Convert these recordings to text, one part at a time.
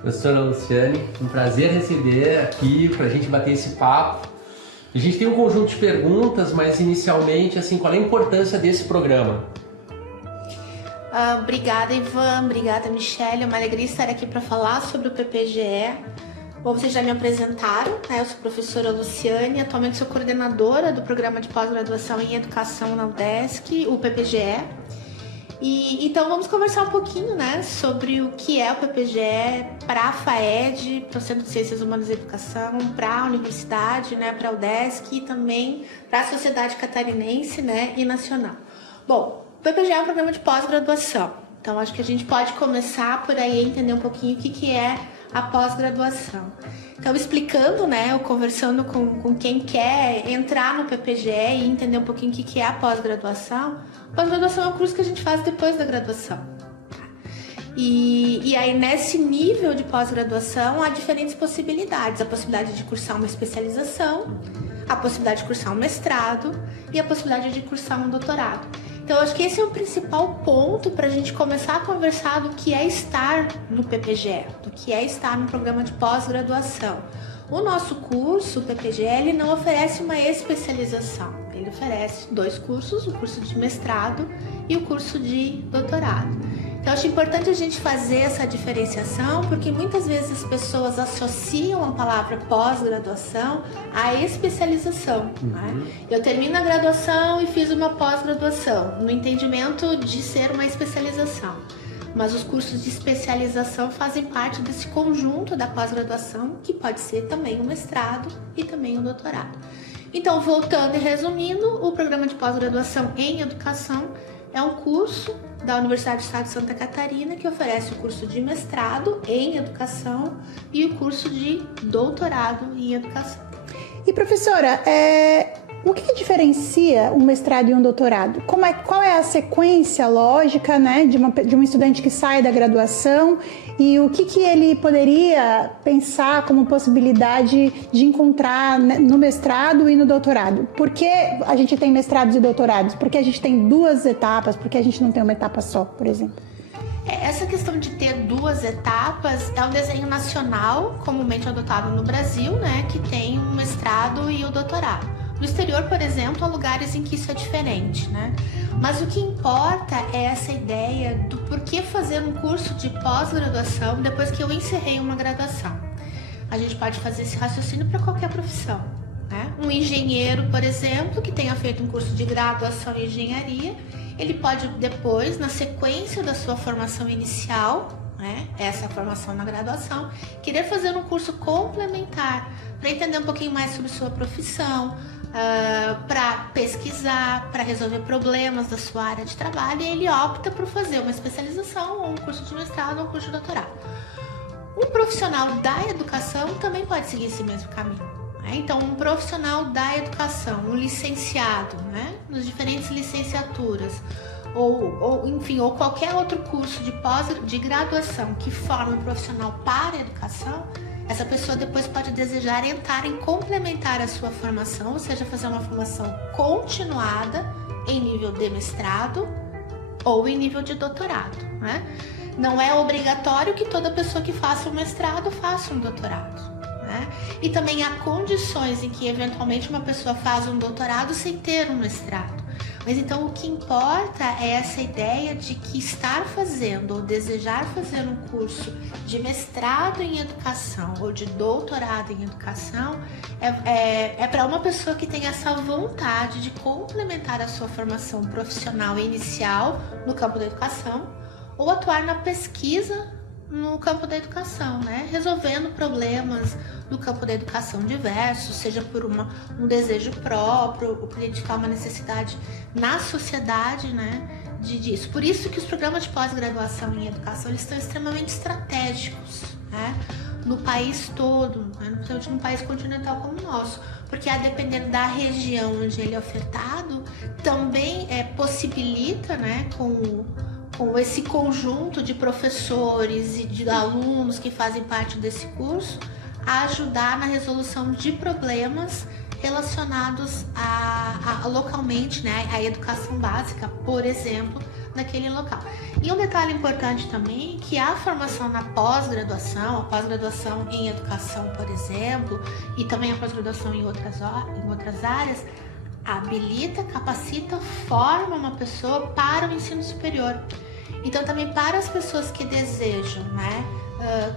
Professora Luciane, um prazer receber aqui para a gente bater esse papo. A gente tem um conjunto de perguntas, mas inicialmente, assim, qual é a importância desse programa? Obrigada, Ivan. Obrigada, Michele. É uma alegria estar aqui para falar sobre o PPGE. Bom, vocês já me apresentaram, né? Eu sou a professora Luciane, atualmente sou coordenadora do programa de pós-graduação em educação na UDESC, o PPGE. Então vamos conversar um pouquinho, né, sobre o que é o PPGE para a FAED, para o Centro de Ciências Humanas e Educação, para a universidade, né, para a UDESC e também para a sociedade catarinense, né, e nacional. Bom, o PPGE é um programa de pós-graduação, então acho que a gente pode começar por aí a entender um pouquinho o que é a pós-graduação. Então, explicando, né, ou conversando com quem quer entrar no PPGE e entender um pouquinho o que é a pós-graduação. Pós-graduação é um curso que a gente faz depois da graduação. E aí, nesse nível de pós-graduação, há diferentes possibilidades. A possibilidade de cursar uma especialização, a possibilidade de cursar um mestrado e a possibilidade de cursar um doutorado. Então, acho que esse é o principal ponto para a gente começar a conversar do que é estar no PPGE, do que é estar no programa de pós-graduação. O nosso curso, o PPGE, ele não oferece uma especialização, ele oferece 2 cursos, o curso de mestrado e o curso de doutorado. Então, acho importante a gente fazer essa diferenciação, porque muitas vezes as pessoas associam a palavra pós-graduação à especialização. Né? Eu termino a graduação e fiz uma pós-graduação, no entendimento de ser uma especialização. Mas os cursos de especialização fazem parte desse conjunto da pós-graduação, que pode ser também o mestrado e também o doutorado. Então, voltando e resumindo, o programa de pós-graduação em educação é um curso da Universidade do Estado de Santa Catarina que oferece o curso de mestrado em educação e o curso de doutorado em educação. E professora, o que diferencia um mestrado e um doutorado? Qual é a sequência lógica, né, de um estudante que sai da graduação e o que ele poderia pensar como possibilidade de encontrar no mestrado e no doutorado? Por que a gente tem mestrados e doutorados? Por que a gente tem 2 etapas? Por que a gente não tem uma etapa só, por exemplo? Essa questão de ter 2 etapas é um desenho nacional, comumente adotado no Brasil, né, que tem o mestrado e o doutorado. No exterior, por exemplo, há lugares em que isso é diferente, né? Mas o que importa é essa ideia do porquê fazer um curso de pós-graduação depois que eu encerrei uma graduação. A gente pode fazer esse raciocínio para qualquer profissão, né? Um engenheiro, por exemplo, que tenha feito um curso de graduação em engenharia, ele pode depois, na sequência da sua formação inicial, né, essa formação na graduação, querer fazer um curso complementar para entender um pouquinho mais sobre sua profissão, para pesquisar, para resolver problemas da sua área de trabalho, e ele opta por fazer uma especialização, ou um curso de mestrado ou um curso de doutorado. Um profissional da educação também pode seguir esse mesmo caminho. Né? Então, um profissional da educação, um licenciado, né, nas diferentes licenciaturas, ou qualquer outro curso de graduação que forme um profissional para a educação, essa pessoa depois pode desejar entrar em complementar a sua formação, ou seja, fazer uma formação continuada em nível de mestrado ou em nível de doutorado. Né? Não é obrigatório que toda pessoa que faça um mestrado faça um doutorado. Né? E também há condições em que eventualmente uma pessoa faz um doutorado sem ter um mestrado. Mas então o que importa é essa ideia de que estar fazendo ou desejar fazer um curso de mestrado em educação ou de doutorado em educação é para uma pessoa que tem essa vontade de complementar a sua formação profissional inicial no campo da educação ou atuar na pesquisa no campo da educação, né? Resolvendo problemas do campo da educação diversos, seja por um desejo próprio, ou por identificar uma necessidade na sociedade, né? Disso. Por isso que os programas de pós-graduação em educação eles estão extremamente estratégicos, né? No país todo, né? Principalmente num país continental como o nosso, porque a depender da região onde ele é ofertado, também possibilita, né? Com esse conjunto de professores e de alunos que fazem parte desse curso, a ajudar na resolução de problemas relacionados a localmente, né, à educação básica, por exemplo, naquele local. E um detalhe importante também, que a formação na pós-graduação, a pós-graduação em educação, por exemplo, e também a pós-graduação em outras áreas, habilita, capacita, forma uma pessoa para o ensino superior. Então também para as pessoas que desejam, né,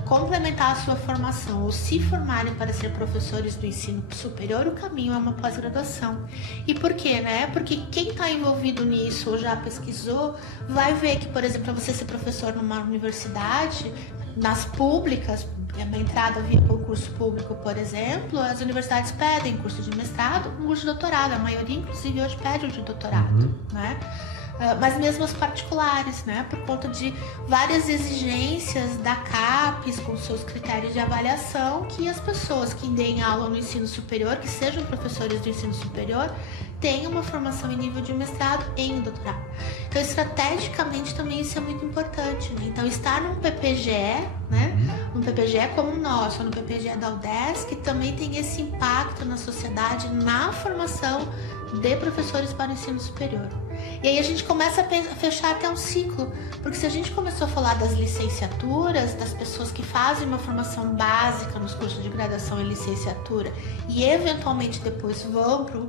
complementar a sua formação ou se formarem para ser professores do ensino superior, o caminho é uma pós-graduação. E por quê, né? Porque quem está envolvido nisso ou já pesquisou, vai ver que, por exemplo, para você ser professor numa universidade, nas públicas, a entrada via concurso público, por exemplo, as universidades pedem curso de mestrado, um curso de doutorado, a maioria inclusive hoje pede o de doutorado, né? Mas mesmo as particulares, né, por conta de várias exigências da CAPES com seus critérios de avaliação, que as pessoas que deem aula no ensino superior, que sejam professores do ensino superior, tenham uma formação em nível de mestrado e em doutorado. Então, estrategicamente também isso é muito importante, né? Então, estar num PPGE, né, num PPGE como o nosso, ou no PPGE da UDESC, também tem esse impacto na sociedade, na formação de professores para o ensino superior. E aí a gente começa a fechar até um ciclo, porque se a gente começou a falar das licenciaturas, das pessoas que fazem uma formação básica nos cursos de graduação e licenciatura e eventualmente depois vão para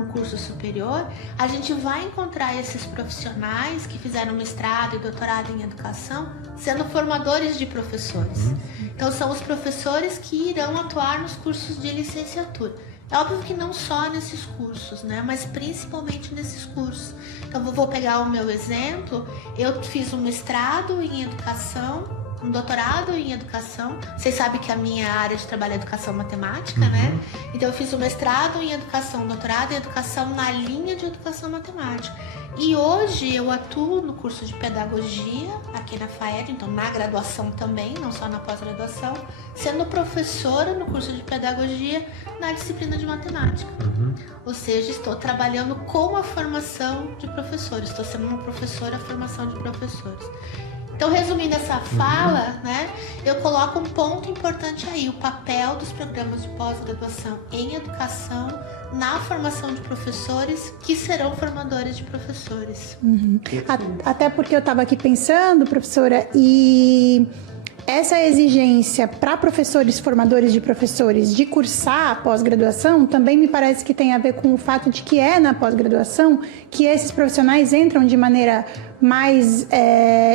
um curso superior, a gente vai encontrar esses profissionais que fizeram mestrado e doutorado em educação sendo formadores de professores. Então são os professores que irão atuar nos cursos de licenciatura. É óbvio que não só nesses cursos, né? Mas principalmente nesses cursos. Então, vou pegar o meu exemplo. Eu fiz um mestrado em educação, um doutorado em educação. Vocês sabem que a minha área de trabalho é educação matemática, né? Então, eu fiz um mestrado em educação, um doutorado em educação na linha de educação matemática. E hoje eu atuo no curso de pedagogia aqui na FAED, então na graduação também, não só na pós-graduação, sendo professora no curso de pedagogia na disciplina de matemática. Ou seja, estou trabalhando com a formação de professores, estou sendo uma professora formação de professores. Então, resumindo essa fala, né, eu coloco um ponto importante aí, o papel dos programas de pós-graduação em educação na formação de professores que serão formadores de professores. Até porque eu estava aqui pensando, professora, e essa exigência para professores formadores de professores de cursar a pós-graduação também me parece que tem a ver com o fato de que é na pós-graduação que esses profissionais entram de maneira mais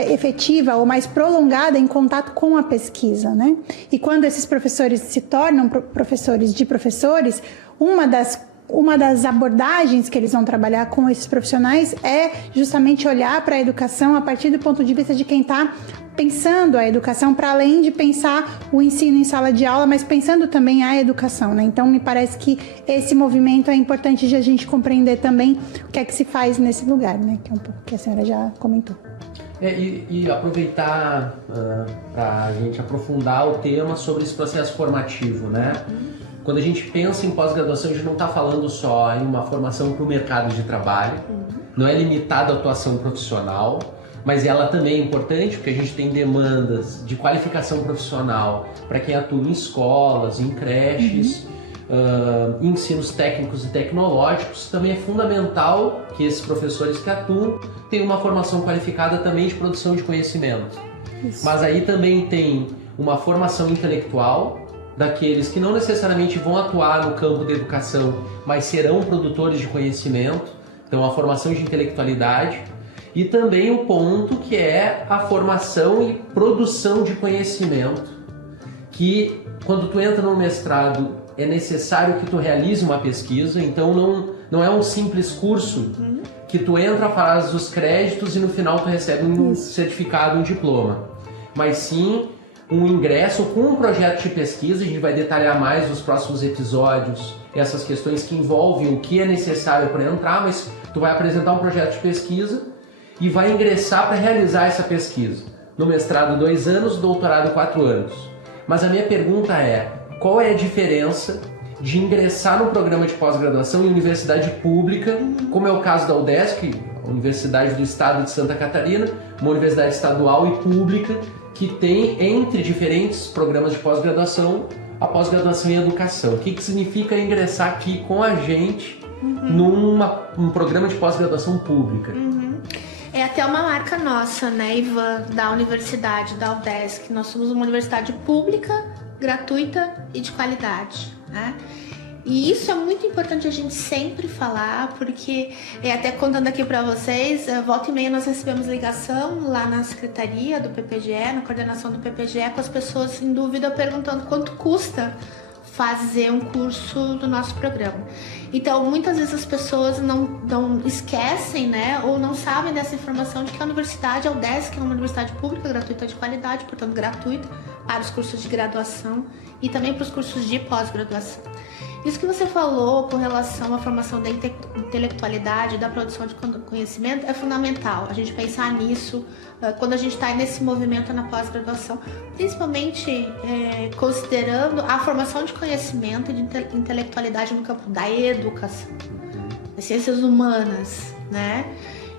efetiva ou mais prolongada em contato com a pesquisa, né? E quando esses professores se tornam professores de professores, uma das abordagens que eles vão trabalhar com esses profissionais é justamente olhar para a educação a partir do ponto de vista de quem está pensando a educação, para além de pensar o ensino em sala de aula, mas pensando também a educação, né? Então, me parece que esse movimento é importante de a gente compreender também o que é que se faz nesse lugar, né? Que é um pouco que a senhora já comentou. E aproveitar para a gente aprofundar o tema sobre esse processo formativo, né? Quando a gente pensa em pós-graduação, a gente não está falando só em uma formação para o mercado de trabalho, não é limitado à atuação profissional, mas ela também é importante porque a gente tem demandas de qualificação profissional para quem atua em escolas, em creches, em ensinos técnicos e tecnológicos. Também é fundamental que esses professores que atuam tenham uma formação qualificada também de produção de conhecimento. Isso. Mas aí também tem uma formação intelectual, daqueles que não necessariamente vão atuar no campo da educação, mas serão produtores de conhecimento, então a formação de intelectualidade, e também o ponto que é a formação e produção de conhecimento, que quando tu entra no mestrado é necessário que tu realize uma pesquisa, então não é um simples curso que tu entra, faz os créditos e no final tu recebe um certificado, um diploma, mas sim um ingresso com um projeto de pesquisa. A gente vai detalhar mais nos próximos episódios essas questões que envolvem o que é necessário para entrar, mas tu vai apresentar um projeto de pesquisa e vai ingressar para realizar essa pesquisa. No mestrado 2 anos, doutorado 4 anos. Mas a minha pergunta é, qual é a diferença de ingressar no programa de pós-graduação em universidade pública, como é o caso da UDESC, a Universidade do Estado de Santa Catarina, uma universidade estadual e pública, que tem, entre diferentes programas de pós-graduação, a pós-graduação em educação. O que significa ingressar aqui com a gente num programa de pós-graduação pública? É até uma marca nossa, né, Ivan, da universidade, da UDESC. Nós somos uma universidade pública, gratuita e de qualidade, né? E isso é muito importante a gente sempre falar, porque, até contando aqui para vocês, volta e meia nós recebemos ligação lá na secretaria do PPGE, na coordenação do PPGE, com as pessoas em dúvida perguntando quanto custa fazer um curso do nosso programa. Então, muitas vezes as pessoas não esquecem, né, ou não sabem dessa informação de que a universidade, a UDESC, é uma universidade pública, gratuita de qualidade, portanto gratuita para os cursos de graduação e também para os cursos de pós-graduação. Isso que você falou com relação à formação da intelectualidade, da produção de conhecimento, é fundamental. A gente pensar nisso quando a gente está nesse movimento na pós-graduação, principalmente considerando a formação de conhecimento e de intelectualidade no campo da educação, das ciências humanas, né?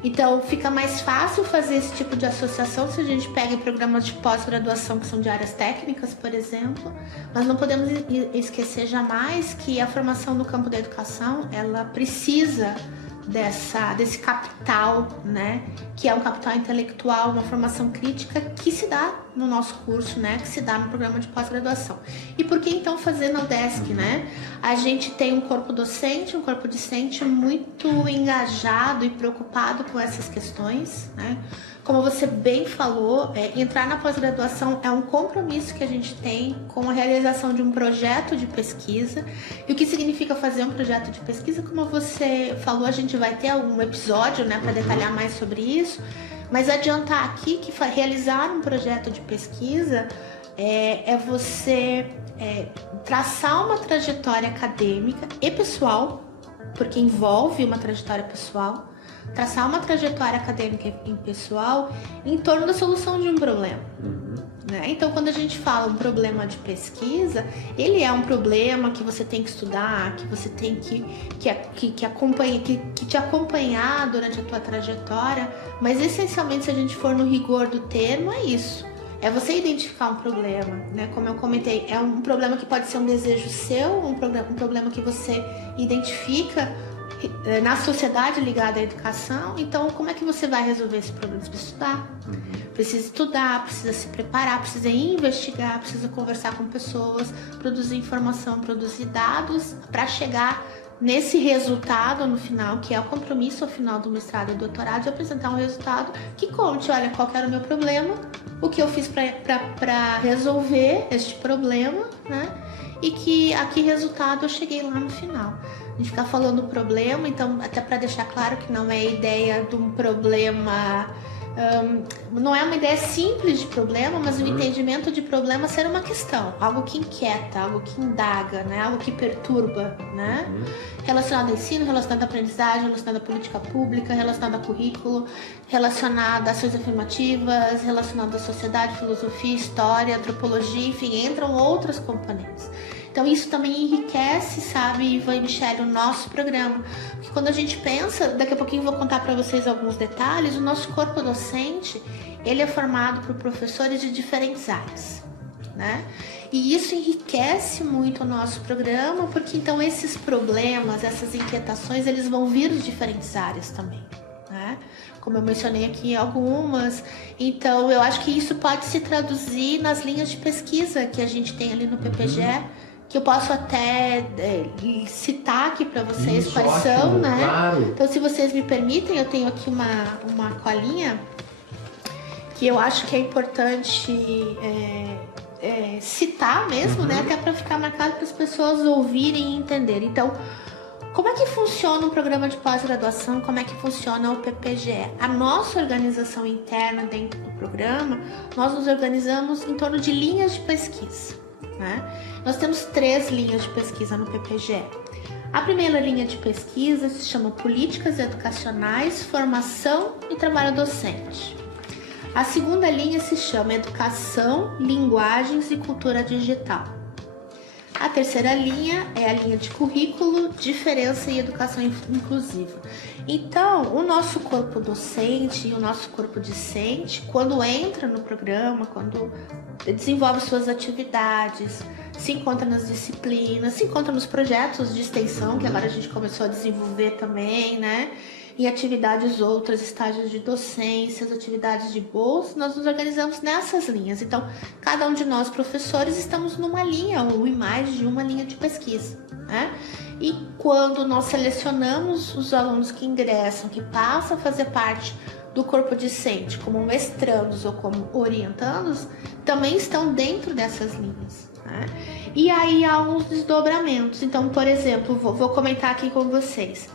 Então, fica mais fácil fazer esse tipo de associação se a gente pega programas de pós-graduação que são de áreas técnicas, por exemplo, mas não podemos esquecer jamais que a formação no campo da educação, ela precisa desse capital, né, que é um capital intelectual, uma formação crítica que se dá no nosso curso, né, que se dá no programa de pós-graduação. E por que então fazer na UDESC, né? A gente tem um corpo docente, um corpo discente muito engajado e preocupado com essas questões, né? Como você bem falou, entrar na pós-graduação é um compromisso que a gente tem com a realização de um projeto de pesquisa. E o que significa fazer um projeto de pesquisa? Como você falou, a gente vai ter um episódio, né, para detalhar mais sobre isso. Mas adiantar aqui que realizar um projeto de pesquisa é você traçar uma trajetória acadêmica e pessoal, porque envolve uma trajetória pessoal, traçar uma trajetória acadêmica e pessoal em torno da solução de um problema. Né? Então, quando a gente fala um problema de pesquisa, ele é um problema que você tem que estudar, que você tem que te acompanhar durante a tua trajetória, mas essencialmente, se a gente for no rigor do termo, é isso. É você identificar um problema, né? Como eu comentei, é um problema que pode ser um desejo seu, um problema que você identifica na sociedade ligada à educação. Então, como é que você vai resolver esse problema? Você precisa estudar, precisa se preparar, precisa investigar, precisa conversar com pessoas, produzir informação, produzir dados para chegar nesse resultado no final, que é o compromisso ao final do mestrado e doutorado, de apresentar um resultado que conte, olha, qual era o meu problema, o que eu fiz para resolver este problema, né? E a que resultado eu cheguei lá no final. A gente fica falando problema, então até para deixar claro que não é a ideia de um problema, não é uma ideia simples de problema, mas o entendimento de problema ser uma questão, algo que inquieta, algo que indaga, né? Algo que perturba, né? Relacionado ao ensino, relacionado à aprendizagem, relacionado à política pública, relacionado a currículo, relacionado a ações afirmativas, relacionado à sociedade, filosofia, história, antropologia, enfim, entram outras componentes. Então isso também enriquece, sabe, Ivan e Michele, o nosso programa. Porque quando a gente pensa, daqui a pouquinho eu vou contar para vocês alguns detalhes, o nosso corpo docente, ele é formado por professores de diferentes áreas, né? E isso enriquece muito o nosso programa, porque então esses problemas, essas inquietações, eles vão vir de diferentes áreas também, né? Como eu mencionei aqui algumas. Então eu acho que isso pode se traduzir nas linhas de pesquisa que a gente tem ali no PPGE, que eu posso até citar aqui para vocês. Isso, quais ótimo, são, né? Claro. Então, se vocês me permitem, eu tenho aqui uma colinha que eu acho que é importante citar mesmo, né? Até para ficar marcado para as pessoas ouvirem e entenderem. Então, como é que funciona um programa de pós-graduação? Como é que funciona o PPGE? A nossa organização interna dentro do programa, nós nos organizamos em torno de linhas de pesquisa, né? Nós temos 3 linhas de pesquisa no PPGE. A primeira linha de pesquisa se chama Políticas Educacionais, Formação e Trabalho Docente. A segunda linha se chama Educação, Linguagens e Cultura Digital. A terceira linha é a linha de currículo, diferença e educação inclusiva. Então, o nosso corpo docente e o nosso corpo discente, quando entra no programa, quando desenvolve suas atividades, se encontra nas disciplinas, se encontra nos projetos de extensão, que agora a gente começou a desenvolver também, né? Em atividades outras, estágios de docências, atividades de bolsa, nós nos organizamos nessas linhas. Então, cada um de nós, professores, estamos numa linha ou em mais de uma linha de pesquisa, né? E quando nós selecionamos os alunos que ingressam, que passam a fazer parte do corpo discente, como mestrandos ou como orientandos, também estão dentro dessas linhas, né? E aí há uns desdobramentos. Então, por exemplo, vou comentar aqui com vocês.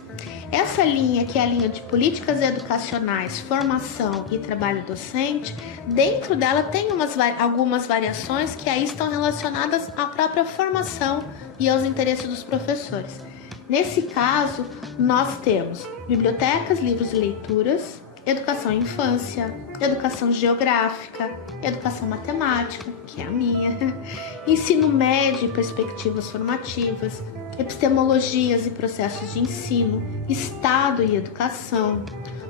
Essa linha, que é a linha de políticas educacionais, formação e trabalho docente, dentro dela tem algumas variações que aí estão relacionadas à própria formação e aos interesses dos professores. Nesse caso, nós temos bibliotecas, livros e leituras, educação à infância, educação geográfica, educação matemática, que é a minha, ensino médio e perspectivas formativas, epistemologias e processos de ensino, Estado e educação,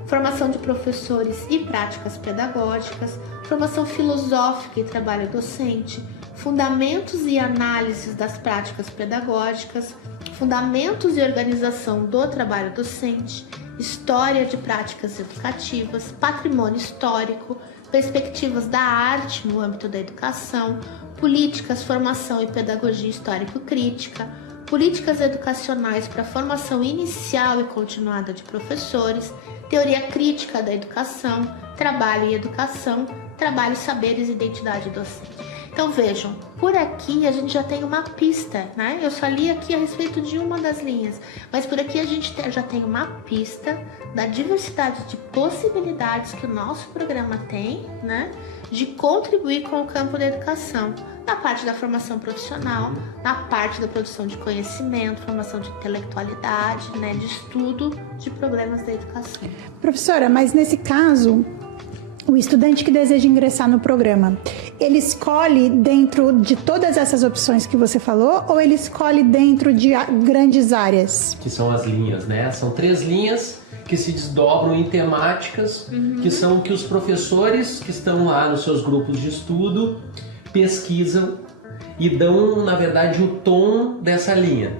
formação de professores e práticas pedagógicas, formação filosófica e trabalho docente, fundamentos e análises das práticas pedagógicas, fundamentos e organização do trabalho docente, história de práticas educativas, patrimônio histórico, perspectivas da arte no âmbito da educação, políticas, formação e pedagogia histórico-crítica, políticas educacionais para a formação inicial e continuada de professores, teoria crítica da educação, trabalho e educação, trabalho, saberes e identidade docente. Então vejam, por aqui a gente já tem uma pista, né? Eu só li aqui a respeito de uma das linhas, mas por aqui a gente já tem uma pista da diversidade de possibilidades que o nosso programa tem, né? De contribuir com o campo da educação, na parte da formação profissional, na parte da produção de conhecimento, formação de intelectualidade, né? De estudo de problemas da educação. Professora, mas nesse caso, o estudante que deseja ingressar no programa, ele escolhe dentro de todas essas opções que você falou ou ele escolhe dentro de grandes áreas? Que são as linhas, né? São 3 linhas que se desdobram em temáticas, que são que os professores que estão lá nos seus grupos de estudo pesquisam e dão, na verdade, o tom dessa linha.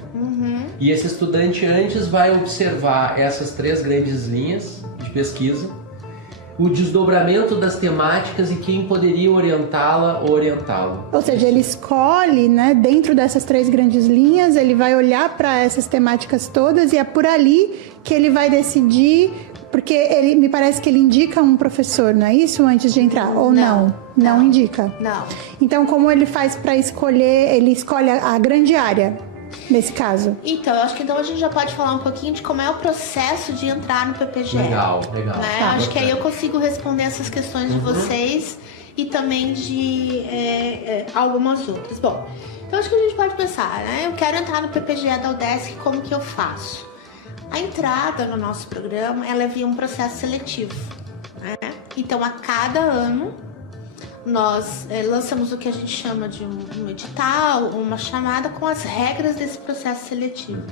E esse estudante antes vai observar essas 3 grandes linhas de pesquisa, o desdobramento das temáticas e quem poderia orientá-la ou orientá-lo. Ou seja, ele escolhe, né, dentro dessas 3 grandes linhas, ele vai olhar para essas temáticas todas e é por ali que ele vai decidir, porque ele me parece que ele indica um professor, não é isso, antes de entrar? Ou não? Não indica? Não. Então, como ele faz para escolher, ele escolhe a grande área? Nesse caso. Então, eu acho que então a gente já pode falar um pouquinho de como é o processo de entrar no PPGE. Legal. Né? Tá. Acho que aí eu consigo responder essas questões de vocês e também de algumas outras. Bom, então acho que a gente pode pensar, né? Eu quero entrar no PPGE da UDESC, como que eu faço? A entrada no nosso programa, ela é via um processo seletivo, né? Então, a cada ano, nós lançamos o que a gente chama de um edital, uma chamada com as regras desse processo seletivo.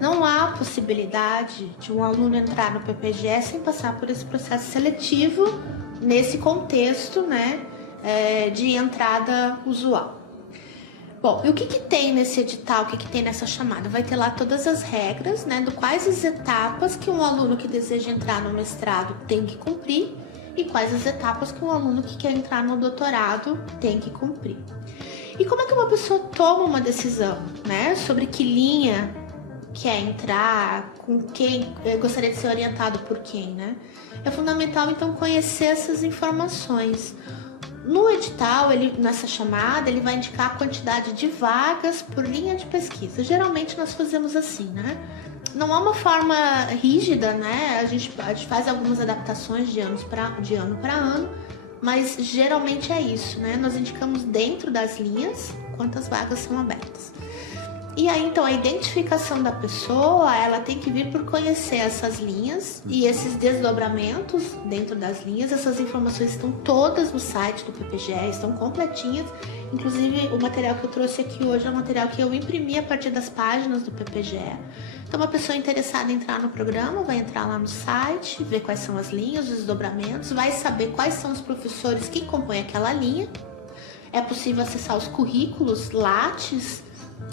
Não há possibilidade de um aluno entrar no PPGE sem passar por esse processo seletivo nesse contexto, né, de entrada usual. Bom, e o que tem nesse edital, o que tem nessa chamada? Vai ter lá todas as regras, né, do quais as etapas que um aluno que deseja entrar no mestrado tem que cumprir e quais as etapas que um aluno que quer entrar no doutorado tem que cumprir. E como é que uma pessoa toma uma decisão, né, sobre que linha quer entrar, com quem gostaria de ser orientado por quem, né? É fundamental, então, conhecer essas informações. No edital, nessa chamada, ele vai indicar a quantidade de vagas por linha de pesquisa. Geralmente, nós fazemos assim, né? Não há uma forma rígida, né? A gente faz algumas adaptações de ano para ano, mas geralmente é isso, né? Nós indicamos dentro das linhas quantas vagas são abertas. E aí, então, a identificação da pessoa, ela tem que vir por conhecer essas linhas e esses desdobramentos dentro das linhas. Essas informações estão todas no site do PPGE, estão completinhas. Inclusive, o material que eu trouxe aqui hoje é um material que eu imprimi a partir das páginas do PPGE. Então, uma pessoa interessada em entrar no programa vai entrar lá no site, ver quais são as linhas, os desdobramentos, vai saber quais são os professores que compõem aquela linha. É possível acessar os currículos Lattes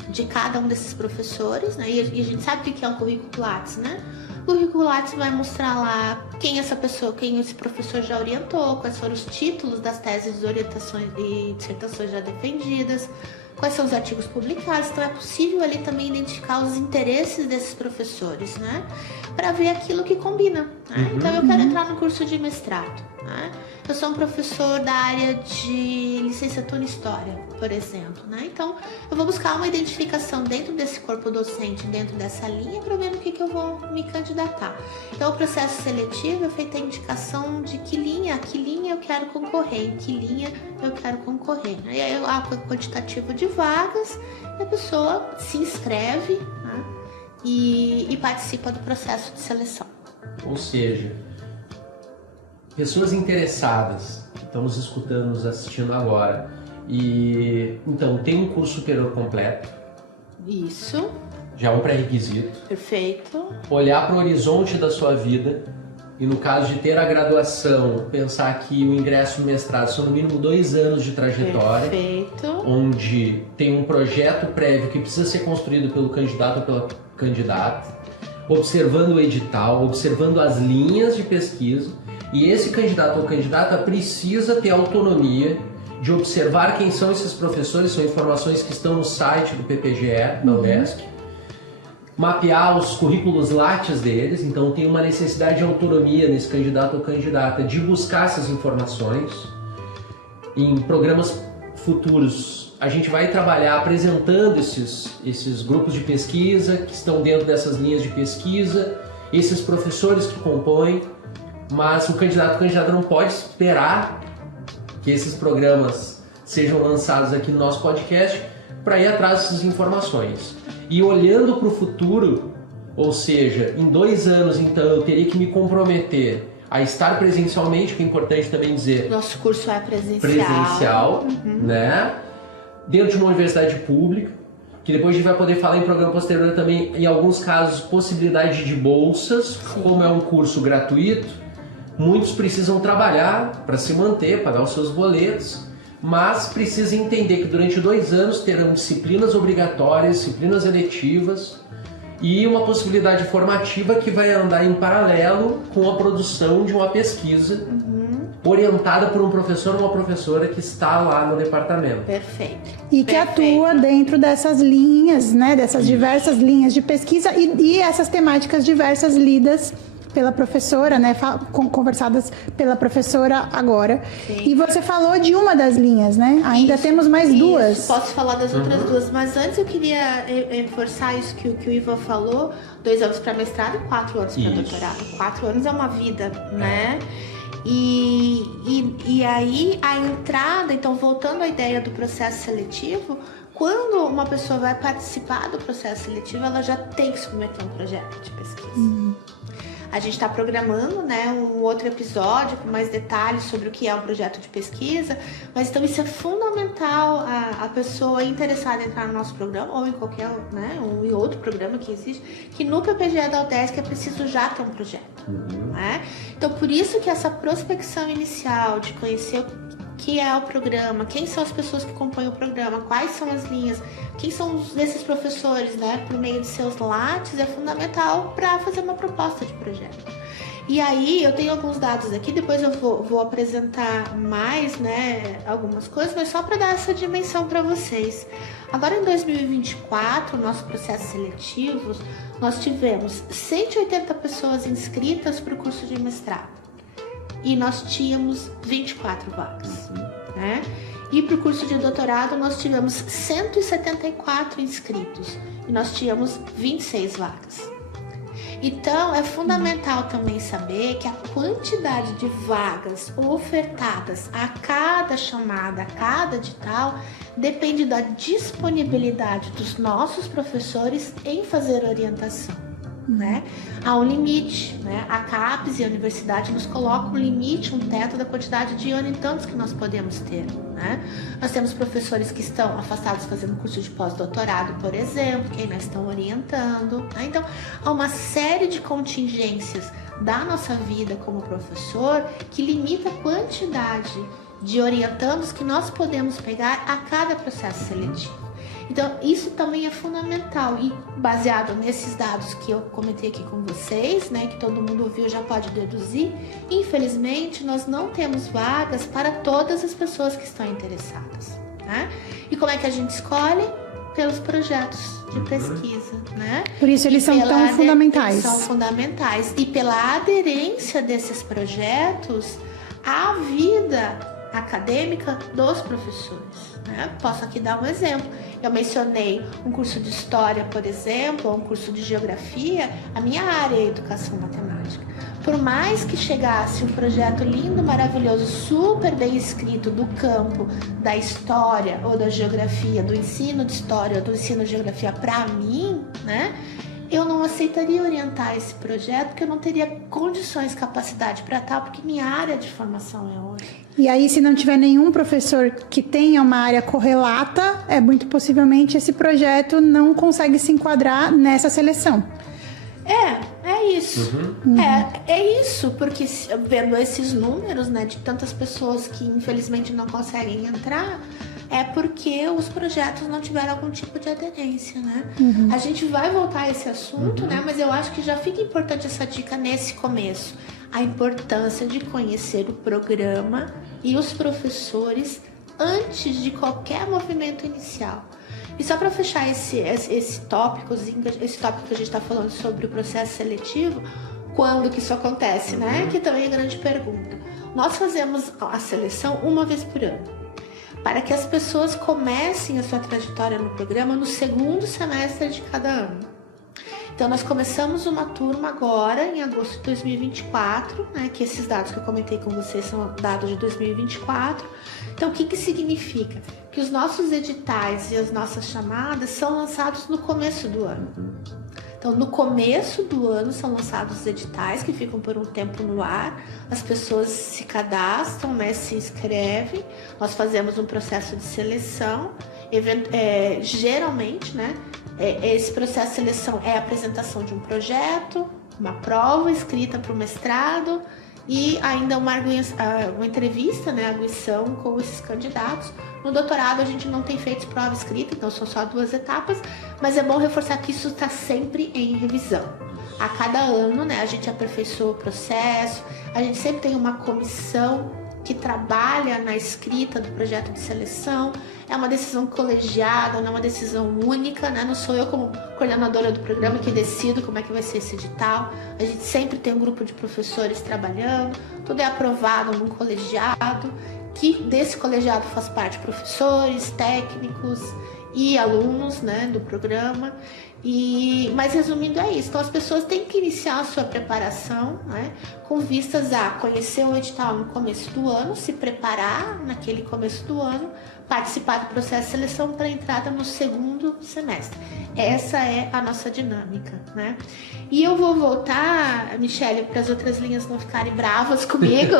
de cada um desses professores, né? E a gente sabe o que é um currículo Lattes, né? O currículo Lattes vai mostrar lá quem esse professor já orientou, quais foram os títulos das teses, orientações e dissertações já defendidas, quais são os artigos publicados. Então é possível ali também identificar os interesses desses professores, né? Para ver aquilo que combina, né? Então eu quero entrar no curso de mestrado, né? Eu sou um professor da área de licenciatura em História, por exemplo, né? Então, eu vou buscar uma identificação dentro desse corpo docente, dentro dessa linha, para ver no que eu vou me candidatar. Então, o processo seletivo é feito a indicação de que linha eu quero concorrer, em que linha eu quero concorrer, né? E aí, há o quantitativo de vagas, e a pessoa se inscreve, né? E participa do processo de seleção. Ou seja, pessoas interessadas que estão nos escutando, nos assistindo agora, e então tem um curso superior completo. Isso. Já é um pré-requisito. Perfeito. Olhar para o horizonte da sua vida e, no caso de ter a graduação, pensar que o ingresso no mestrado são no mínimo 2 anos de trajetória. Perfeito. Onde tem um projeto prévio que precisa ser construído pelo candidato ou pela candidata, observando o edital, observando as linhas de pesquisa. E esse candidato ou candidata precisa ter autonomia de observar quem são esses professores, são informações que estão no site do PPGE, da UDESC, mapear os currículos Lattes deles, então tem uma necessidade de autonomia nesse candidato ou candidata de buscar essas informações. Em programas futuros, a gente vai trabalhar apresentando esses grupos de pesquisa que estão dentro dessas linhas de pesquisa, esses professores que compõem. Mas o candidato ou candidata não pode esperar que esses programas sejam lançados aqui no nosso podcast para ir atrás dessas informações. E olhando para o futuro, ou seja, em 2 anos, então, eu teria que me comprometer a estar presencialmente, que é importante também dizer. Nosso curso é presencial. Presencial, né? Dentro de uma universidade pública, que depois a gente vai poder falar em programa posterior também, em alguns casos, possibilidade de bolsas. Sim. Como é um curso gratuito, muitos precisam trabalhar para se manter, pagar os seus boletos, mas precisam entender que durante 2 anos terão disciplinas obrigatórias, disciplinas eletivas e uma possibilidade formativa que vai andar em paralelo com a produção de uma pesquisa orientada por um professor ou uma professora que está lá no departamento. Perfeito. E que atua dentro dessas linhas, né, dessas diversas linhas de pesquisa e essas temáticas diversas lidas pela professora, né, conversadas pela professora agora. Sim. E você falou de uma das linhas, né? Ainda temos mais 2. Posso falar das outras 2, mas antes eu queria reforçar isso que o Ivan falou: 2 anos para mestrado e 4 anos para doutorado. 4 anos é uma vida, né? E aí a entrada, então voltando à ideia do processo seletivo, quando uma pessoa vai participar do processo seletivo, ela já tem que submeter um projeto de pesquisa. A gente está programando, né, um outro episódio com mais detalhes sobre o que é um projeto de pesquisa, mas então isso é fundamental, a pessoa interessada em entrar no nosso programa ou em qualquer, né, ou em outro programa que existe, que no PPGE da UDESC é preciso já ter um projeto. Né? Então por isso que essa prospecção inicial de conhecer o que é o programa, quem são as pessoas que compõem o programa, quais são as linhas, quem são esses professores, né, por meio de seus Lattes, é fundamental para fazer uma proposta de projeto. E aí eu tenho alguns dados aqui, depois eu vou apresentar mais, né, algumas coisas, mas só para dar essa dimensão para vocês. Agora em 2024, nosso processo seletivo, nós tivemos 180 pessoas inscritas para o curso de mestrado. E nós tínhamos 24 vagas, né? E para o curso de doutorado nós tivemos 174 inscritos e nós tínhamos 26 vagas. Então, é fundamental também saber que a quantidade de vagas ofertadas a cada chamada, a cada edital, depende da disponibilidade dos nossos professores em fazer orientação, né? Há um limite, né? A CAPES e a universidade nos colocam um limite, um teto da quantidade de orientandos que nós podemos ter, né? Nós temos professores que estão afastados fazendo curso de pós-doutorado, por exemplo, que ainda estão orientando, né? Então, há uma série de contingências da nossa vida como professor que limita a quantidade de orientandos que nós podemos pegar a cada processo seletivo. Então, isso também é fundamental e baseado nesses dados que eu comentei aqui com vocês, né, que todo mundo ouviu já pode deduzir, infelizmente nós não temos vagas para todas as pessoas que estão interessadas, né? E como é que a gente escolhe? Pelos projetos de pesquisa, né? Por isso eles são tão fundamentais. São fundamentais. E pela aderência desses projetos à vida acadêmica dos professores, né? Posso aqui dar um exemplo. Eu mencionei um curso de História, por exemplo, ou um curso de Geografia. A minha área é Educação Matemática. Por mais que chegasse um projeto lindo, maravilhoso, super bem escrito do campo da História ou da Geografia, do ensino de História ou do ensino de Geografia para mim, né? Eu não aceitaria orientar esse projeto porque eu não teria condições, capacidade para tal, porque minha área de formação é outra. E aí, se não tiver nenhum professor que tenha uma área correlata, muito possivelmente esse projeto não consegue se enquadrar nessa seleção. É isso. É isso, porque vendo esses números, né, de tantas pessoas que infelizmente não conseguem entrar, é porque os projetos não tiveram algum tipo de aderência, né? A gente vai voltar a esse assunto, né? Mas eu acho que já fica importante essa dica nesse começo. A importância de conhecer o programa e os professores antes de qualquer movimento inicial. E só para fechar esse tópico que a gente está falando sobre o processo seletivo, quando que isso acontece, né? Que também é grande pergunta. Nós fazemos a seleção uma vez por ano, para que as pessoas comecem a sua trajetória no programa no segundo semestre de cada ano. Então, nós começamos uma turma agora, em agosto de 2024, né, que esses dados que eu comentei com vocês são dados de 2024. Então, o que significa? Que os nossos editais e as nossas chamadas são lançados no começo do ano. Então, no começo do ano são lançados os editais que ficam por um tempo no ar, as pessoas se cadastram, né, se inscrevem, nós fazemos um processo de seleção, geralmente, né, esse processo de seleção é a apresentação de um projeto, uma prova escrita para o mestrado e ainda uma entrevista, né, arguição com esses candidatos. No doutorado a gente não tem feito prova escrita, então são só 2 etapas, mas é bom reforçar que isso está sempre em revisão. A cada ano, né, a gente aperfeiçoa o processo, a gente sempre tem uma comissão que trabalha na escrita do projeto de seleção. É uma decisão colegiada, não é uma decisão única, né? Não sou eu como coordenadora do programa que decido como é que vai ser esse edital. A gente sempre tem um grupo de professores trabalhando, tudo é aprovado num colegiado, que desse colegiado faz parte professores, técnicos e alunos, né, do programa. Mas resumindo é isso, então as pessoas têm que iniciar a sua preparação, né, com vistas a conhecer o edital no começo do ano, se preparar naquele começo do ano, participar do processo de seleção para entrada no segundo semestre. Essa é a nossa dinâmica, né? E eu vou voltar, Michele, para as outras linhas não ficarem bravas comigo,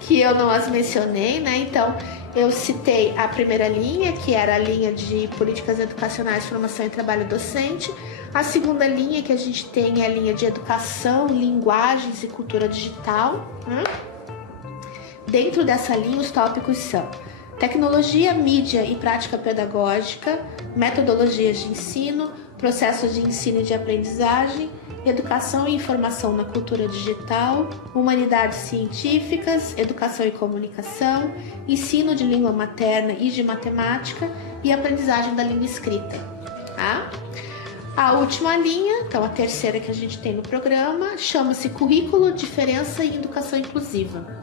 que eu não as mencionei, né? Então, eu citei a primeira linha, que era a linha de políticas educacionais, formação e trabalho docente. A segunda linha que a gente tem é a linha de educação, linguagens e cultura digital, né? Dentro dessa linha, os tópicos são tecnologia, mídia e prática pedagógica, metodologias de ensino, processos de ensino e de aprendizagem, educação e informação na cultura digital, humanidades científicas, educação e comunicação, ensino de língua materna e de matemática e aprendizagem da língua escrita. Tá? A última linha, então a terceira que a gente tem no programa, chama-se Currículo, Diferença e Educação Inclusiva.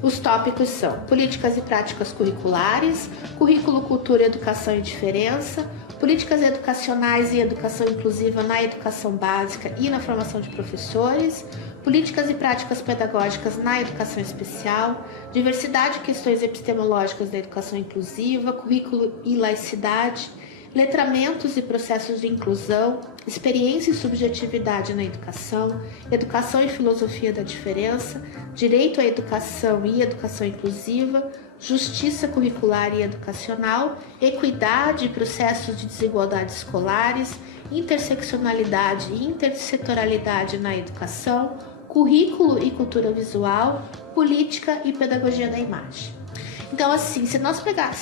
Os tópicos são políticas e práticas curriculares, currículo, cultura, educação e diferença, políticas educacionais e educação inclusiva na educação básica e na formação de professores, políticas e práticas pedagógicas na educação especial, diversidade e questões epistemológicas da educação inclusiva, currículo e laicidade, letramentos e processos de inclusão, experiência e subjetividade na educação, educação e filosofia da diferença, direito à educação e educação inclusiva, justiça curricular e educacional, equidade e processos de desigualdades escolares, interseccionalidade e intersetorialidade na educação, currículo e cultura visual, política e pedagogia da imagem. Então, assim, se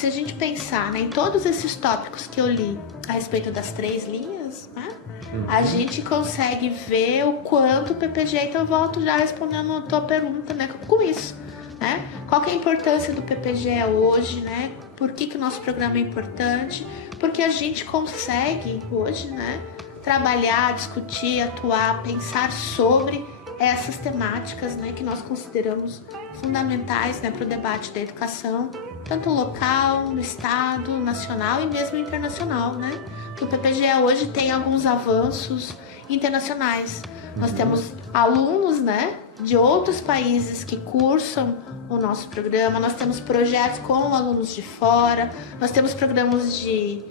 a gente pensar, né, em todos esses tópicos que eu li a respeito das 3 linhas, né, a gente consegue ver o quanto o PPG, então eu volto já respondendo a tua pergunta, né, com isso, né? Qual que é a importância do PPG hoje, né? Por que o nosso programa é importante? Porque a gente consegue hoje, né, trabalhar, discutir, atuar, pensar sobre essas temáticas, né, que nós consideramos fundamentais, né, para o debate da educação, tanto local, no estado, nacional e mesmo internacional, né? Que o PPG hoje tem alguns avanços internacionais. Nós temos alunos, né, de outros países que cursam o nosso programa, nós temos projetos com alunos de fora, nós temos programas de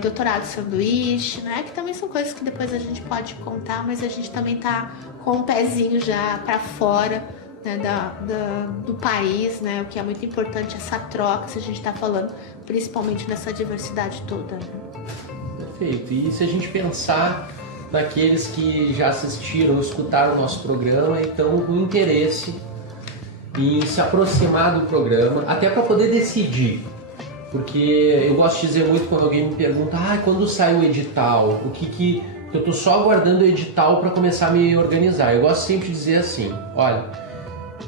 doutorado sanduíche, né, que também são coisas que depois a gente pode contar, mas a gente também está com um pezinho já para fora, né, do país, né, o que é muito importante, essa troca, se a gente está falando principalmente dessa diversidade toda. Perfeito. E se a gente pensar naqueles que já assistiram, escutaram o nosso programa, então o interesse em se aproximar do programa, até para poder decidir. Porque eu gosto de dizer muito quando alguém me pergunta, quando sai o edital, eu estou só aguardando o edital para começar a me organizar. Eu gosto sempre de dizer assim, olha,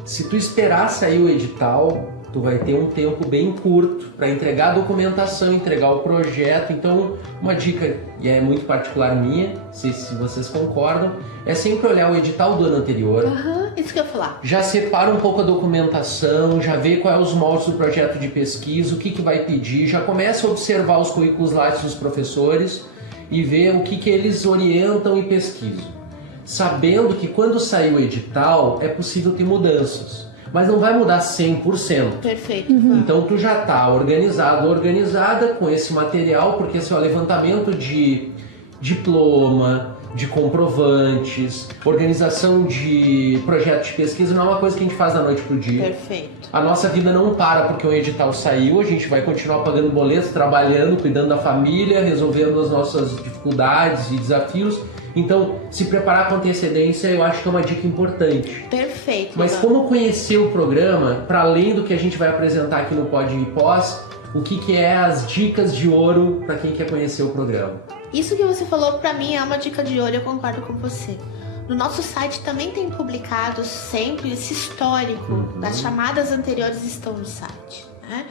se tu esperar sair o edital, tu vai ter um tempo bem curto para entregar a documentação, entregar o projeto. Então, uma dica, e é muito particular minha, não sei se vocês concordam, é sempre olhar o edital do ano anterior. Isso que eu ia falar. Já separa um pouco a documentação, já vê quais os moldes do projeto de pesquisa, o que vai pedir, já começa a observar os currículos lattes dos professores e ver o que eles orientam e pesquisam. Sabendo que quando sair o edital é possível ter mudanças, mas não vai mudar 100%. Perfeito. Então tu já está organizado, organizada com esse material, porque esse é o levantamento de diploma, de comprovantes, organização de projetos de pesquisa, não é uma coisa que a gente faz da noite pro dia. Perfeito. A nossa vida não para porque o edital saiu, a gente vai continuar pagando boletos, trabalhando, cuidando da família, resolvendo as nossas dificuldades e desafios. Então, se preparar com antecedência, eu acho que é uma dica importante. Perfeito. Mas como conhecer o programa, para além do que a gente vai apresentar aqui no Pod e Pós, o que é as dicas de ouro para quem quer conhecer o programa? Isso que você falou para mim é uma dica de ouro, eu concordo com você. No nosso site também tem publicado sempre esse histórico das chamadas anteriores estão no site, né?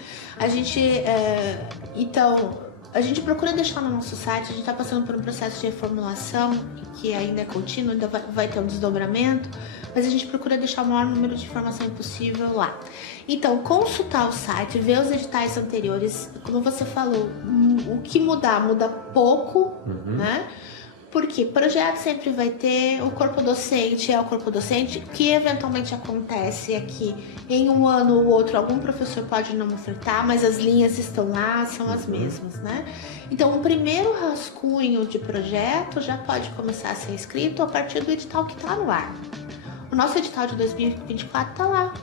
A gente procura deixar no nosso site, a gente está passando por um processo de reformulação que ainda é contínuo, ainda vai ter um desdobramento, mas a gente procura deixar o maior número de informação possível lá. Então, consultar o site, ver os editais anteriores, como você falou, o que muda pouco, né? Porque projeto sempre vai ter, o corpo docente é o corpo docente, o que eventualmente acontece é que em um ano ou outro algum professor pode não ofertar, mas as linhas estão lá, são as mesmas, né? Então, o primeiro rascunho de projeto já pode começar a ser escrito a partir do edital que está no ar. O nosso edital de 2024 está lá,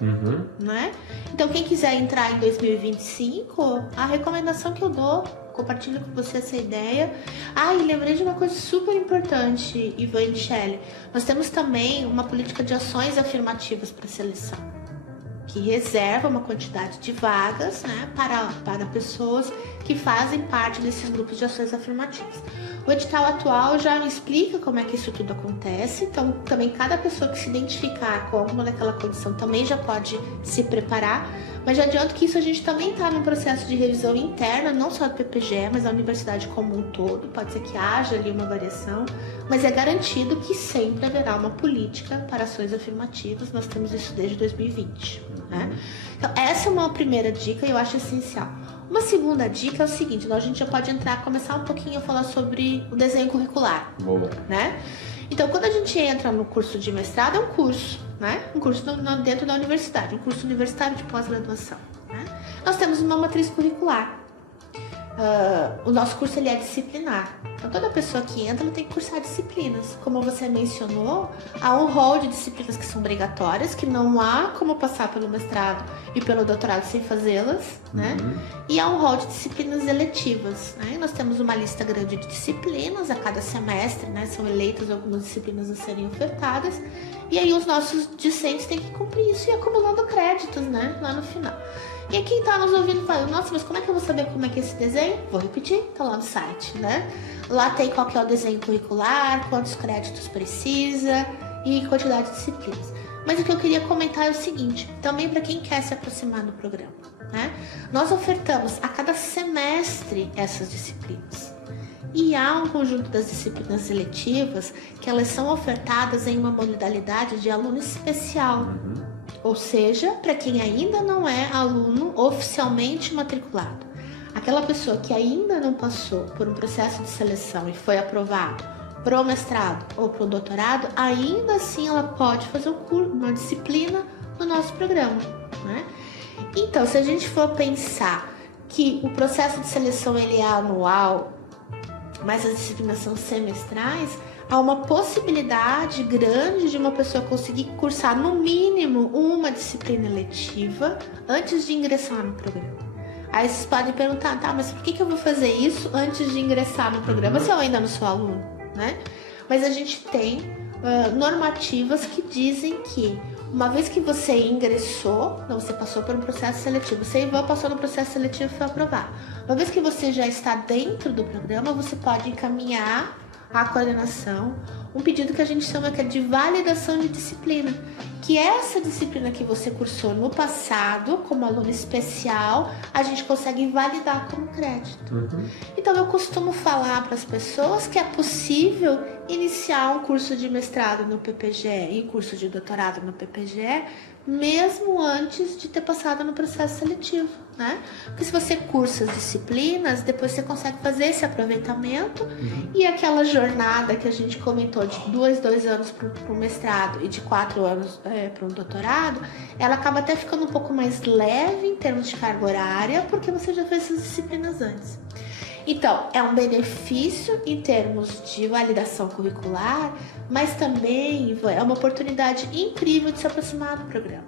né? Então, quem quiser entrar em 2025, a recomendação que eu dou, compartilho com você essa ideia. E lembrei de uma coisa super importante, Ivan e Michele. Nós temos também uma política de ações afirmativas para seleção, que reserva uma quantidade de vagas, né, para pessoas que fazem parte desses grupos de ações afirmativas. O edital atual já me explica como é que isso tudo acontece, então também cada pessoa que se identificar com alguma daquela condição também já pode se preparar, mas já adianto que isso a gente também está num processo de revisão interna, não só do PPGE, mas da universidade como um todo, pode ser que haja ali uma variação, mas é garantido que sempre haverá uma política para ações afirmativas, nós temos isso desde 2020, né? Então essa é uma primeira dica e eu acho essencial. Uma segunda dica é o seguinte, a gente já pode começar um pouquinho a falar sobre o desenho curricular. Boa. Né? Então, quando a gente entra no curso de mestrado, é um curso, né? Um curso dentro da universidade, um curso universitário de pós-graduação. Né? Nós temos uma matriz curricular. O nosso curso ele é disciplinar. Então, toda pessoa que entra ela tem que cursar disciplinas. Como você mencionou, há um rol de disciplinas que são obrigatórias, que não há como passar pelo mestrado e pelo doutorado sem fazê-las, né? E há um rol de disciplinas eletivas, né? Nós temos uma lista grande de disciplinas a cada semestre, né? São eleitas algumas disciplinas a serem ofertadas. E aí os nossos discentes têm que cumprir isso e ir acumulando créditos, né? Lá no final. E quem está nos ouvindo fala, nossa, mas como é que eu vou saber como é que é esse desenho? Vou repetir, está lá no site, né? Lá tem qual que é o desenho curricular, quantos créditos precisa e quantidade de disciplinas. Mas o que eu queria comentar é o seguinte, também para quem quer se aproximar do programa, né? Nós ofertamos a cada semestre essas disciplinas. E há um conjunto das disciplinas seletivas que elas são ofertadas em uma modalidade de aluno especial. Ou seja, para quem ainda não é aluno oficialmente matriculado. Aquela pessoa que ainda não passou por um processo de seleção e foi aprovado para o mestrado ou para o doutorado, ainda assim ela pode fazer uma disciplina no nosso programa, né? Então, se a gente for pensar que o processo de seleção ele é anual, mas as disciplinas são semestrais, há uma possibilidade grande de uma pessoa conseguir cursar no mínimo uma disciplina eletiva antes de ingressar no programa. Aí vocês podem perguntar, tá, mas por que eu vou fazer isso antes de ingressar no programa se eu ainda não sou aluno, né? Mas a gente tem normativas que dizem que uma vez que você ingressou, você passou por um processo seletivo, você passou no processo seletivo e foi aprovado. Uma vez que você já está dentro do programa, você pode encaminhar à coordenação um pedido que a gente chama de validação de disciplina, que essa disciplina que você cursou no passado, como aluno especial, a gente consegue validar como crédito. Então eu costumo falar para as pessoas que é possível iniciar um curso de mestrado no PPGE e curso de doutorado no PPGE, mesmo antes de ter passado no processo seletivo, né? Porque se você cursa as disciplinas, depois você consegue fazer esse aproveitamento e aquela jornada que a gente comentou de 2 anos para o mestrado e de 4 anos para um doutorado, ela acaba até ficando um pouco mais leve em termos de carga horária, porque você já fez essas disciplinas antes. Então, é um benefício em termos de validação curricular, mas também é uma oportunidade incrível de se aproximar do programa.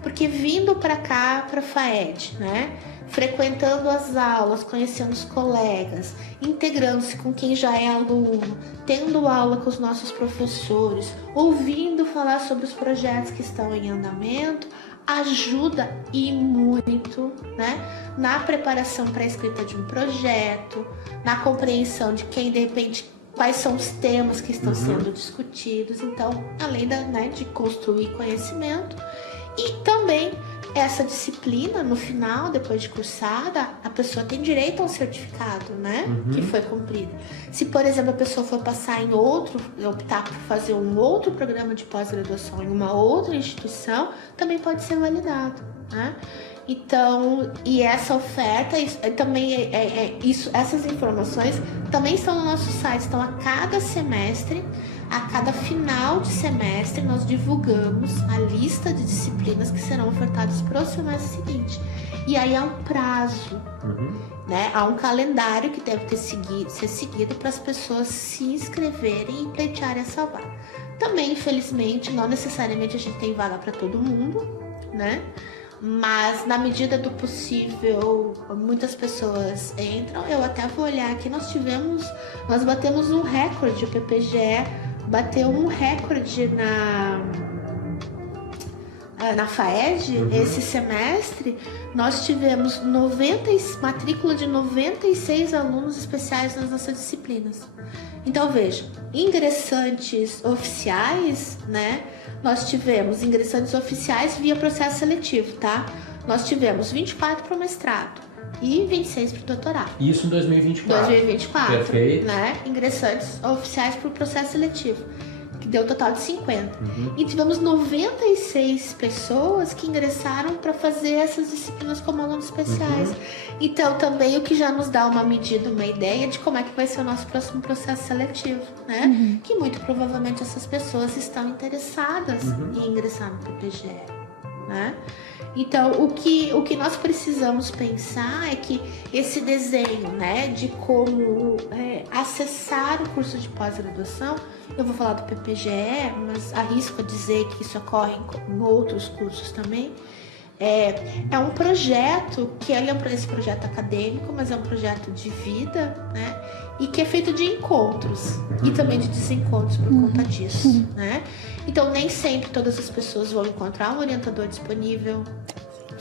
Porque vindo para cá, para a FAED, né, frequentando as aulas, conhecendo os colegas, integrando-se com quem já é aluno, tendo aula com os nossos professores, ouvindo falar sobre os projetos que estão em andamento, ajuda e muito, né, na preparação para a escrita de um projeto, na compreensão de quem, de repente, quais são os temas que estão sendo discutidos. Então, além de construir conhecimento, e também essa disciplina, no final, depois de cursada, a pessoa tem direito a um certificado, né? Que foi cumprido. Se, por exemplo, a pessoa for passar em optar por fazer um outro programa de pós-graduação em uma outra instituição, também pode ser validado, né? Então, e essa oferta, essas informações também estão no nosso site. Então, a cada semestre, a cada final de semestre, nós divulgamos a lista de disciplinas que serão ofertadas para o semestre seguinte. E aí há um prazo, né? Há um calendário que deve ser seguido para as pessoas se inscreverem e pleitearem essa vaga. Também, infelizmente, não necessariamente a gente tem vaga para todo mundo, né? Mas na medida do possível, muitas pessoas entram. Eu até vou olhar aqui, nós batemos um recorde, o PPGE bateu um recorde na FAED. Esse semestre. Nós tivemos matrícula de 96 alunos especiais nas nossas disciplinas. Então veja, ingressantes oficiais, né? Nós tivemos ingressantes oficiais via processo seletivo, tá? Nós tivemos 24 para o mestrado e 26 para o doutorado. Isso em 2024. 2024. Perfeito. Né? Ingressantes oficiais para o processo seletivo. deu um total de 50. E tivemos 96 pessoas que ingressaram para fazer essas disciplinas como alunos especiais. Então, também o que já nos dá uma medida, uma ideia de como é que vai ser o nosso próximo processo seletivo, né? Que muito provavelmente essas pessoas estão interessadas em ingressar no PPGE, né? Então, o que nós precisamos pensar é que esse desenho, né, de como acessar o curso de pós-graduação, eu vou falar do PPGE, mas arrisco a dizer que isso ocorre em outros cursos também, é um projeto que ele é esse projeto acadêmico, mas é um projeto de vida, né? E que é feito de encontros e também de desencontros por conta disso, né? Então, nem sempre todas as pessoas vão encontrar um orientador disponível,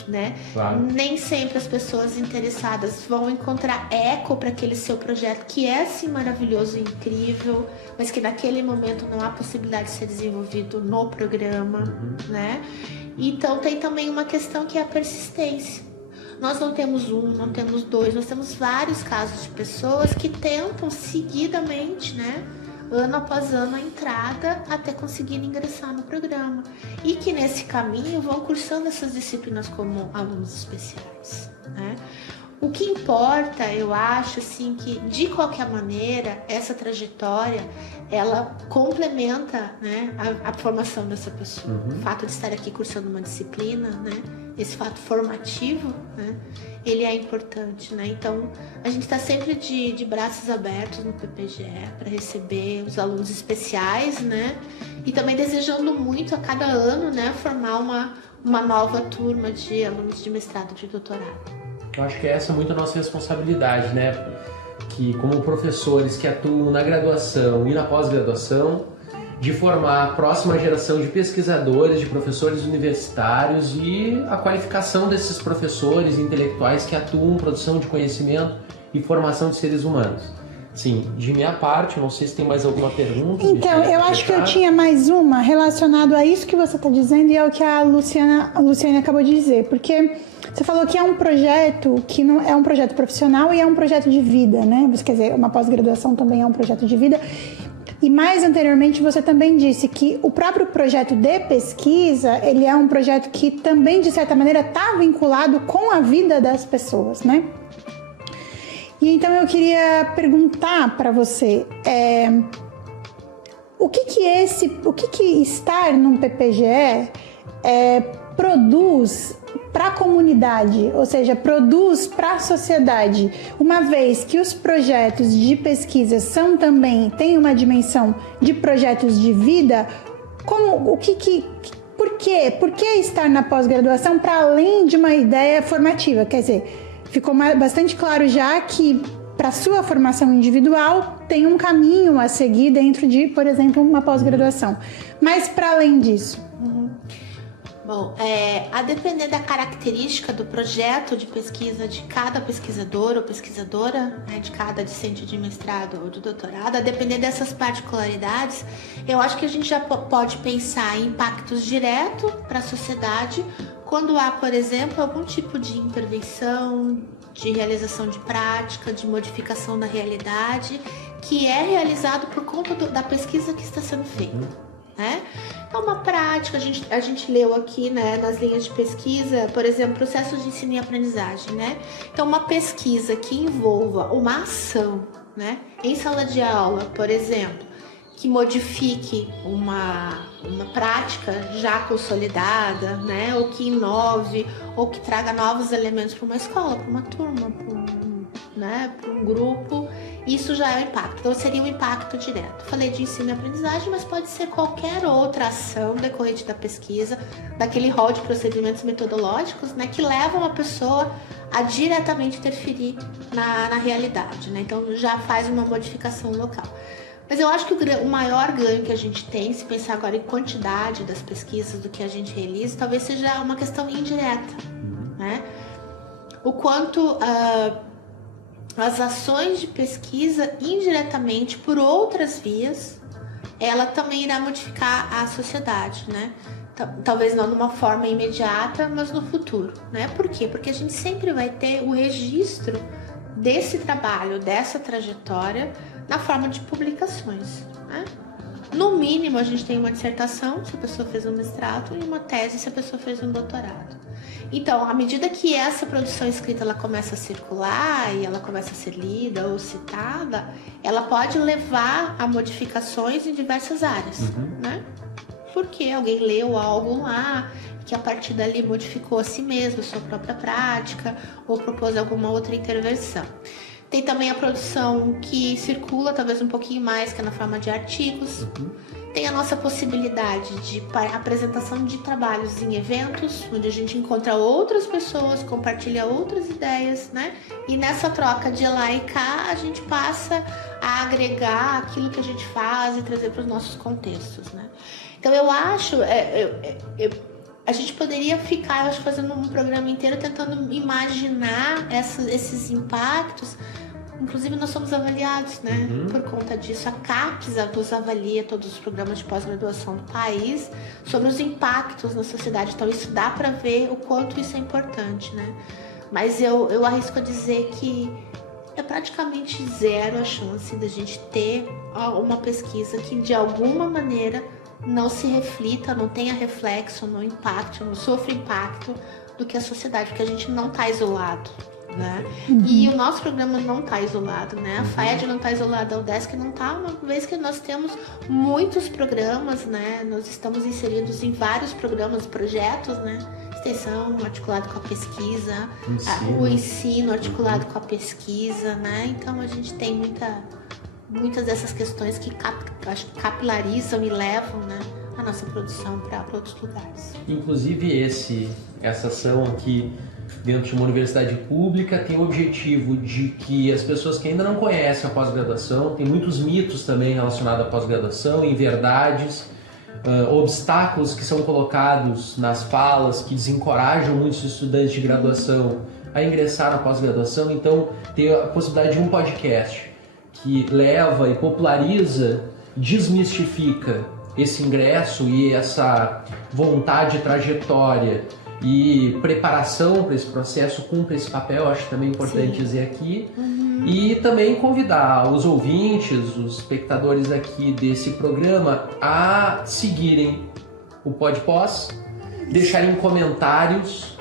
né? Claro. Nem sempre as pessoas interessadas vão encontrar eco para aquele seu projeto, que é sim maravilhoso e incrível, mas que naquele momento não há possibilidade de ser desenvolvido no programa, né? Então tem também uma questão que é a persistência. Nós não temos um, não temos dois, nós temos vários casos de pessoas que tentam seguidamente, né, ano após ano, a entrada até conseguir ingressar no programa. E que nesse caminho vão cursando essas disciplinas como alunos especiais, né? O que importa, eu acho, assim, que de qualquer maneira, essa trajetória, ela complementa, né, a formação dessa pessoa. O fato de estar aqui cursando uma disciplina, né, esse fato formativo, né, ele é importante, né? Então, a gente está sempre de braços abertos no PPGE para receber os alunos especiais, né? E também desejando muito a cada ano, né, formar uma nova turma de alunos de mestrado e de doutorado. Eu acho que essa é muito a nossa responsabilidade, né? Que como professores que atuam na graduação e na pós-graduação, de formar a próxima geração de pesquisadores, de professores universitários e a qualificação desses professores intelectuais que atuam em produção de conhecimento e formação de seres humanos. Sim, de minha parte, não sei se tem mais alguma pergunta. Então, eu acho que eu tinha mais uma relacionado a isso que você está dizendo e ao que a Luciane acabou de dizer, porque você falou que é um projeto que não é um projeto profissional e é um projeto de vida, né? Quer dizer, uma pós-graduação também é um projeto de vida. E mais anteriormente você também disse que o próprio projeto de pesquisa, ele é um projeto que também, de certa maneira, está vinculado com a vida das pessoas, né? E então eu queria perguntar para você, o que estar num PPGE produz para a comunidade, ou seja, produz para a sociedade, uma vez que os projetos de pesquisa têm uma dimensão de projetos de vida, por que estar na pós-graduação para além de uma ideia formativa? Quer dizer, ficou bastante claro já que para sua formação individual tem um caminho a seguir dentro de, por exemplo, uma pós-graduação. Mas para além disso? Bom, a depender da característica do projeto de pesquisa de cada pesquisador ou pesquisadora, né, de cada discente de mestrado ou de doutorado, a depender dessas particularidades, eu acho que a gente já pode pensar em impactos diretos para a sociedade quando há, por exemplo, algum tipo de intervenção, de realização de prática, de modificação da realidade, que é realizado por conta da pesquisa que está sendo feita. Né? É uma prática, a gente leu aqui, né, nas linhas de pesquisa, por exemplo, processos de ensino e aprendizagem, né? Então, uma pesquisa que envolva uma ação, né, em sala de aula, por exemplo, que modifique uma prática já consolidada, né, ou que inove, ou que traga novos elementos para uma escola, para uma turma, para um grupo, isso já é o impacto. Então, seria um impacto direto. Falei de ensino e aprendizagem, mas pode ser qualquer outra ação decorrente da pesquisa, daquele rol de procedimentos metodológicos, né, que levam a pessoa a diretamente interferir na realidade, né? Então, já faz uma modificação local. Mas eu acho que o maior ganho que a gente tem, se pensar agora em quantidade das pesquisas, do que a gente realiza, talvez seja uma questão indireta, né? O quanto as ações de pesquisa, indiretamente, por outras vias, ela também irá modificar a sociedade, né? Talvez não de uma forma imediata, mas no futuro, né? Por quê? Porque a gente sempre vai ter o registro desse trabalho, dessa trajetória, na forma de publicações, né? No mínimo, a gente tem uma dissertação, se a pessoa fez um mestrado, e uma tese, se a pessoa fez um doutorado. Então, à medida que essa produção escrita ela começa a circular e ela começa a ser lida ou citada, ela pode levar a modificações em diversas áreas, né? Porque alguém leu algo lá, que a partir dali modificou a si mesmo, a sua própria prática, ou propôs alguma outra intervenção. Tem também a produção que circula talvez um pouquinho mais, que é na forma de artigos. Tem a nossa possibilidade de apresentação de trabalhos em eventos, onde a gente encontra outras pessoas, compartilha outras ideias, né? E nessa troca de lá e cá, a gente passa a agregar aquilo que a gente faz e trazer para os nossos contextos, né? Então eu acho, a gente poderia ficar, eu acho, fazendo um programa inteiro tentando imaginar esses impactos. Inclusive nós somos avaliados, né? Por conta disso, a CAPES nos avalia todos os programas de pós-graduação do país sobre os impactos na sociedade. Então isso dá para ver o quanto isso é importante, né? Mas eu arrisco a dizer que é praticamente zero a chance da gente ter uma pesquisa que de alguma maneira não se reflita, não tenha reflexo no impacto, não sofra impacto do que a sociedade, porque a gente não está isolado, né? E o nosso programa não está isolado, né? A FAED não está isolada, a UDESC não está, uma vez que nós temos muitos programas, né? Nós estamos inseridos em vários programas, projetos, né? Extensão articulado com a pesquisa, o ensino articulado com a pesquisa, né? Então a gente tem muitas dessas questões que acho que capilarizam e levam, né, a nossa produção para outros lugares. Inclusive essa ação aqui dentro de uma universidade pública tem o objetivo de que as pessoas que ainda não conhecem a pós-graduação, tem muitos mitos também relacionados à pós-graduação, inverdades, obstáculos que são colocados nas falas que desencorajam muitos estudantes de graduação a ingressar na pós-graduação. Então tem a possibilidade de um podcast que leva e populariza, desmistifica esse ingresso e essa vontade, trajetória e preparação para esse processo, cumpre esse papel, acho também importante dizer aqui. E também convidar os ouvintes, os espectadores aqui desse programa a seguirem o PodPós, deixarem comentários,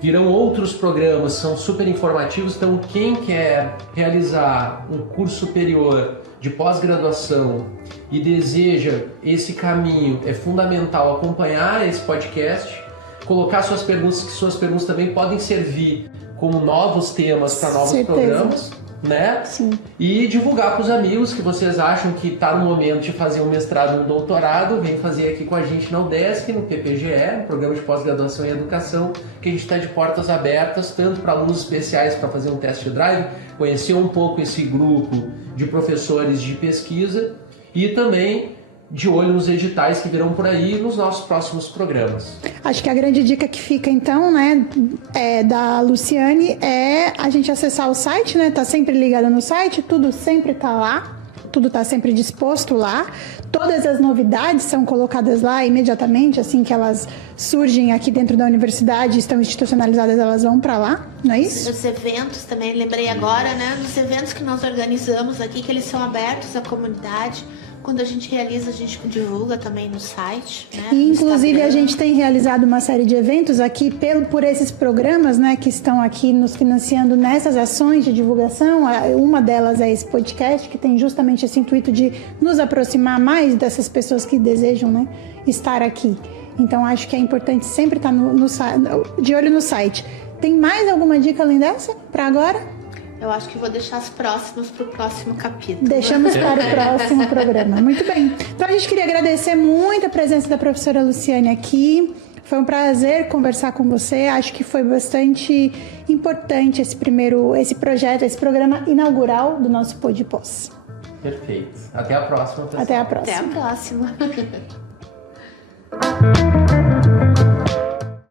virão outros programas, são super informativos, então quem quer realizar um curso superior de pós-graduação e deseja esse caminho, é fundamental acompanhar esse podcast, colocar suas perguntas, que suas perguntas também podem servir como novos temas para novos programas, né? Sim. E divulgar para os amigos que vocês acham que está no momento de fazer um mestrado ou um doutorado, vem fazer aqui com a gente na UDESC, no PPGE, no Programa de Pós-Graduação em Educação, que a gente está de portas abertas, tanto para alunos especiais para fazer um test drive, conhecer um pouco esse grupo de professores de pesquisa e também de olho nos editais que virão por aí nos nossos próximos programas. Acho que a grande dica que fica então, né, da Luciane é a gente acessar o site, né, tá sempre ligado no site, tudo sempre tá lá, tudo tá sempre disposto lá, todas as novidades são colocadas lá imediatamente, assim que elas surgem aqui dentro da universidade, estão institucionalizadas, elas vão para lá, não é isso? Os eventos também, lembrei agora, né, dos eventos que nós organizamos aqui, que eles são abertos à comunidade. Quando a gente realiza, a gente divulga também no site, né? E, inclusive, a gente tem realizado uma série de eventos aqui por esses programas, né, que estão aqui nos financiando nessas ações de divulgação. Uma delas é esse podcast, que tem justamente esse intuito de nos aproximar mais dessas pessoas que desejam, né, estar aqui. Então, acho que é importante sempre estar de olho no site. Tem mais alguma dica além dessa para agora? Eu acho que vou deixar as próximas para o próximo capítulo. Deixamos para o próximo programa. Muito bem. Então a gente queria agradecer muito a presença da professora Luciane aqui. Foi um prazer conversar com você. Acho que foi bastante importante esse projeto, esse programa inaugural do nosso PodPós. Perfeito. Até a próxima, pessoal. Até a próxima. Até a próxima.